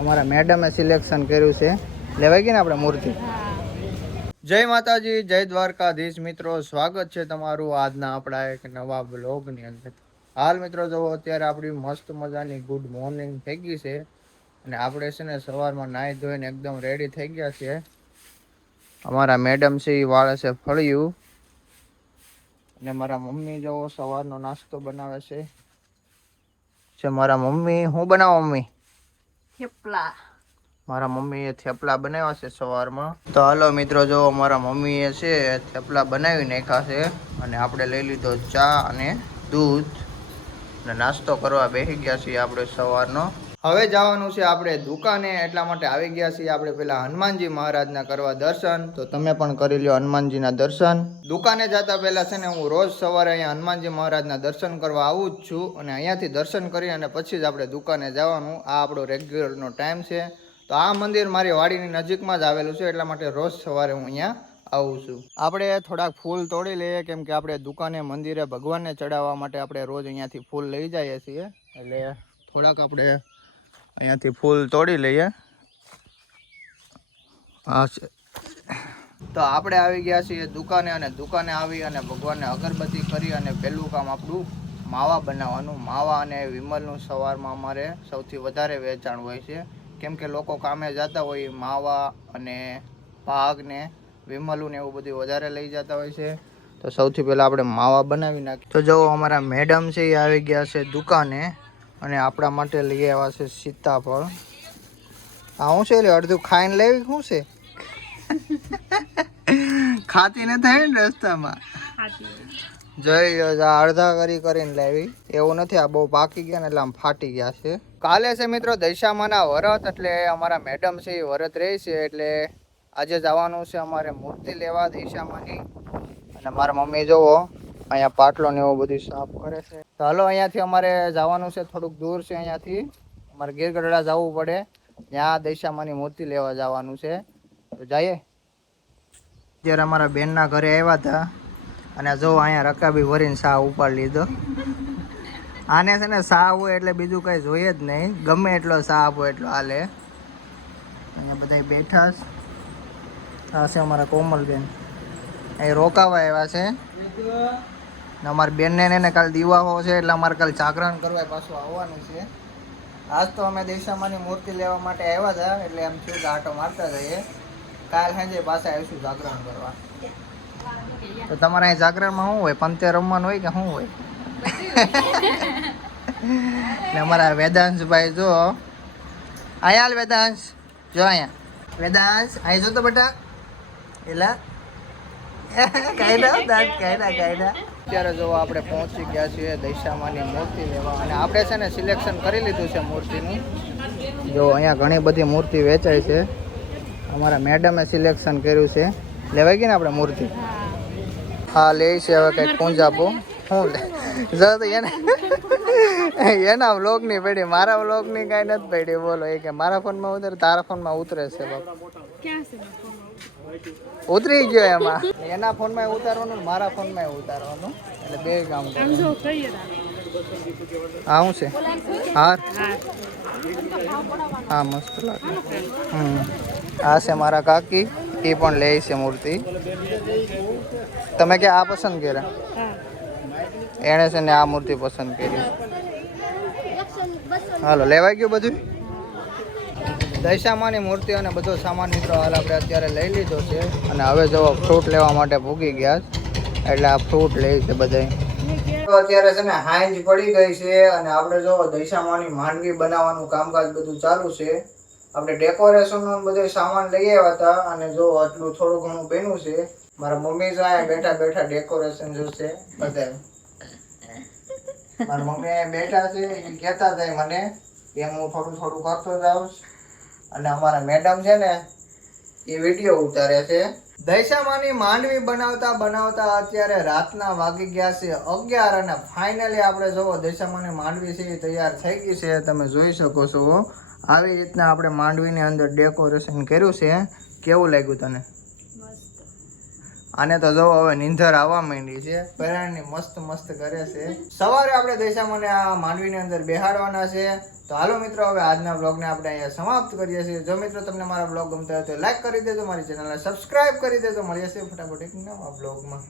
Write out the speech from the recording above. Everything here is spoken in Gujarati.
અમારા મેડમે સિલેક્શન કર્યું છે. લેવાઈ ગઈ ને આપણે મૂર્તિ. જય માતાજી, જય દ્વારકાધીશ મિત્રો, સ્વાગત છે તમારું આજના આપણા એક નવા બ્લોગની અંદર. હાલ મિત્રો જો અત્યારે આપણી મસ્ત મજાની ગુડ મોર્નિંગ થઈ ગઈ છે અને આપણે છે ને સવારમાં નાહી ધોઈને એકદમ રેડી થઈ ગયા છીએ. અમારા મેડમ છે એ વાળે છે ફળિયું અને મારા મમ્મી જો સવારનો નાસ્તો બનાવે છે. મારા મમ્મી શું બનાવો મમ્મી? થેપલા. મારા મમ્મીએ થેપલા બનાવ્યા છે સવારમાં. તો હાલો મિત્રો જો મારા મમ્મીએ છે થેપલા બનાવી નાખ્યા છે અને આપણે લઈ લીધો ચા અને દૂધ અને નાસ્તો કરવા બેસી ગયા છીએ આપણે સવારનો. હવે જવાનું છે આપણે દુકાને, એટલા માટે આવી ગયા છીએ આપણે પેલા હનુમાનજી મહારાજના કરવા દર્શન. તો તમે પણ કરી લ્યો હનુમાનજીના દર્શન. દુકાને જતા પહેલા છે ને હું રોજ સવારે અહીંયા હનુમાનજી મહારાજના દર્શન કરવા આવું જ છું અને અહીંયાથી દર્શન કરી અને પછી જ આપણે દુકાને જવાનું. આ આપણો રેગ્યુલરનો ટાઈમ છે. તો આ મંદિર મારી વાડીની નજીકમાં જ આવેલું છે, એટલા માટે રોજ સવારે હું અહીંયા આવું છું. આપણે થોડાક ફૂલ તોડી લઈએ કેમ કે આપણે દુકાને મંદિરે ભગવાનને ચડાવવા માટે આપણે રોજ અહીંયાથી ફૂલ લઈ જઈએ છીએ. એટલે થોડાક આપણે અહીંયાથી ફૂલ તોડી લઈએ. હા છે. તો આપણે આવી ગયા છીએ દુકાને અને દુકાને આવી અને ભગવાનને અગરબત્તી કરી અને પહેલું કામ આપણું માવા બનાવવાનું. માવા અને વિમલનું સવારમાં અમારે સૌથી વધારે વેચાણ હોય છે કેમ કે લોકો કામે જતા હોય, માવા અને પાક ને વિમલું ને એવું બધું વધારે લઈ જતા હોય છે. તો સૌથી પહેલાં આપણે માવા બનાવી નાખીએ. તો જો અમારા મેડમ છે એ આવી ગયા છે દુકાને અને આપણા માટે લઈ આવ્યા છે સીતાફળ. આ શું છે? એટલે અડધું ખાઈને લેવી શું છે? ખાતી ન થાય ને રસ્તામાં. જઈ અડધા કરીને લેવી એવું નથી. આ બહુ પાકી ગયા ને એટલે આમ ફાટી ગયા છે. કાલે છે મિત્રો દશામાના વ્રત, એટલે અમારા મેડમ છે એ વ્રત રહે છે એટલે આજે જવાનું છે અમારે મૂર્તિ લેવા દશામાની. અને મારા મમ્મી જોવો અહીંયા પાટલો ને એવું બધું સાફ કરે છે. તો હાલો અહીંયાથી અમારે જવાનું છે, થોડુંક દૂર છે અહીંયાથી. અમારે ગીરગઢડા જવું પડે, ત્યાં દશામાની મૂર્તિ લેવા જવાનું છે. તો જઈએ. અત્યારે અમારા બેનના ઘરે આવ્યા હતા અને જો અહીંયા રકાબી ભરીને સા ઉપાડી લીધો. આને છે ને સા હોય એટલે બીજું કંઈ જોઈએ જ નહીં, ગમે એટલો સા આપો એટલો હાલે. અહીંયા બધા બેઠા છે. આ છે અમારા કોમલબેન, અહીં રોકાવા આવ્યા છે. ને અમારી બેનને ને કાલે દિવાહો છે એટલે અમારે કાલે જાગરણ કરવા પાછું આવવાનું છે. આજ તો અમે દશામાની મૂર્તિ લેવા માટે આવ્યા હતા એટલે એમ થયું કે આટો મારતા જઈએ. કાલ સાંજે પાછા આવીશું જાગરણ કરવા. તો તમારે અહીં જાગરણમાં શું હોય? પંતે રમવાનું હોય કે શું હોય? ને અમારા વેદાંશભાઈ જો અહીંયા હાલ. વેદાંશ જો અહીંયા. વેદાંશ અહીં જો તો બેટા. એલા અત્યારે જો આપણે પહોંચી ગયા છીએ દશામાની મૂર્તિ લેવા અને આપણે છે ને સિલેક્શન કરી લીધું છે મૂર્તિનું. જો અહીંયા ઘણી બધી મૂર્તિ વેચાય છે. અમારા મેડમે સિલેક્શન કર્યું છે. લેવાઈ ગઈ ને આપણે મૂર્તિ? હા લે છે. હવે કંઈક પૂંજ આપો. શું લે જો તો એના વ્લોગની પડી, મારા વ્લોગની કાંઈ નથી પડી. બોલો એ કે મારા ફોનમાં ઉતરે, તારા ફોનમાં ઉતરે છે. બાપ ઉતરી ગયો એમાં. એના ફોનમાં ઉતારવાનું, મારા ફોનમાં ઉતારવાનું, એટલે બે કામ કરે. હા શું છે? હાર. હા મસ્ત લાગે. આ છે મારા કાકી, એ પણ લે છે મૂર્તિ. તમે કે આ પસંદ કર્યા? એણે છે ને આ મૂર્તિ પસંદ કરી. હાલો લેવાઈ ગયું બધું. દશામાની મૂર્તિ અને બધો સામાન મિત્રો હાલ આપણે અત્યારે લઈ લીધો છે અને હવે જો ફ્રૂટ લેવા માટે ભૂગી ગયા એટલે આ ફ્રૂટ લે છે બધા. અત્યારે છે ને હાંજ પડી ગઈ છે અને આપણે જો દશામાની માંડવી બનાવવાનું કામકાજ બધું ચાલુ છે. આપણે ડેકોરેશનનો બધો સામાન લઈ આવ્યા હતા અને જો આટલું થોડું ઘણું બન્યું છે. મારા મમ્મી જો બેઠા બેઠા ડેકોરેશન જોશે બધા. મારા મમ્મી બેઠા છે, એ કહેતા હતા મને કે હું થોડું થોડું કરતો જાઉં. અને અમારા મેડમ છે ને એ વિડીયો ઉતારે છે. દશામાની માંડવી બનાવતા બનાવતા અત્યારે રાતના વાગી ગયા છે 11 અને ફાઇનલી આપણે જોવો દશામાની માંડવી છે એ તૈયાર થઈ ગઈ છે. તમે જોઈ શકો છો આવી રીતના આપણે માંડવીની અંદર ડેકોરેશન કર્યું છે. કેવું લાગ્યું તને? આને તો જો હવે નીંદર આવવા માંડી છે. પેરાણની મસ્ત મસ્ત કરે છે. સવારે આપણે દશામાને આ માંડવીની અંદર બેહાડવાના છે. તો હાલો મિત્રો, હવે આજના બ્લોગને આપણે અહીંયા સમાપ્ત કરીએ છીએ. જો મિત્રો તમને મારા બ્લોગ ગમતા હોય તો લાઈક કરી દેજો, મારી ચેનલને સબસ્ક્રાઇબ કરી દેજો. મળીએ છીએ ફટાફટ એક નવા બ્લોગમાં.